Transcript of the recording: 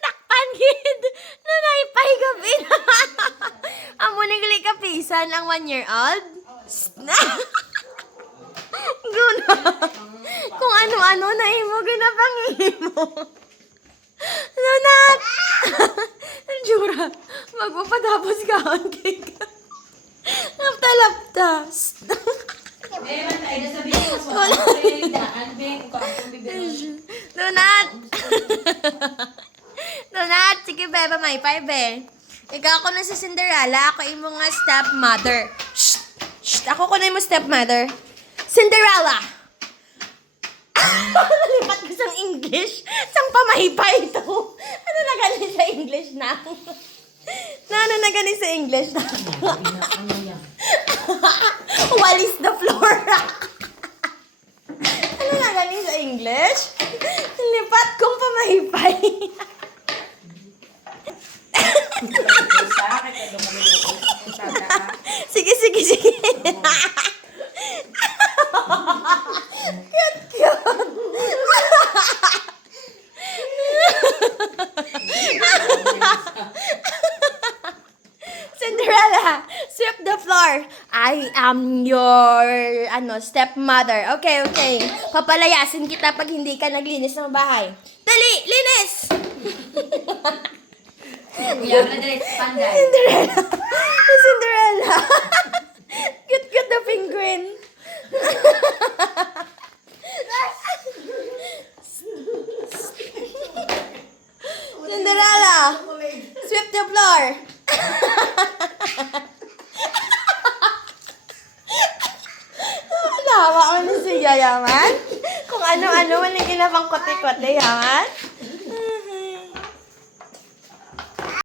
Nakpanggid! Nanaypay gabi na! Amo nagli kapisan ang 1-year-old? Guna! Kung ano-ano na imo, ginapangihimo. Lunat! Jura, magpapatapos ka ang cake. Lapta-laptas. Lunat! Lunat! Sige, beba, may be. Ikaw ako na si Cinderella. Ako yung mga stepmother. Shh! Shh! Ako ko na yung stepmother. Cinderella! Nalipat ko sa English. Sang pamahipay ito. Ano na ganin sa English na? Ano na ganin sa English na? Walis the floor. Ano na ganin sa English? Lipat kong pamahipay. Sige, sige, sige. Cute, cute. Cinderella, sweep the floor. I am your, stepmother. Okay, okay. Papalayasin kita pag hindi ka naglinis ng bahay. Dali, linis! Cinderella. Cinderella. Cute, cute the penguin. Cinderella, sweep the floor. Lawa ka na siya, yaman. Kung ano-ano, walang ginapang kote-kote, yaman.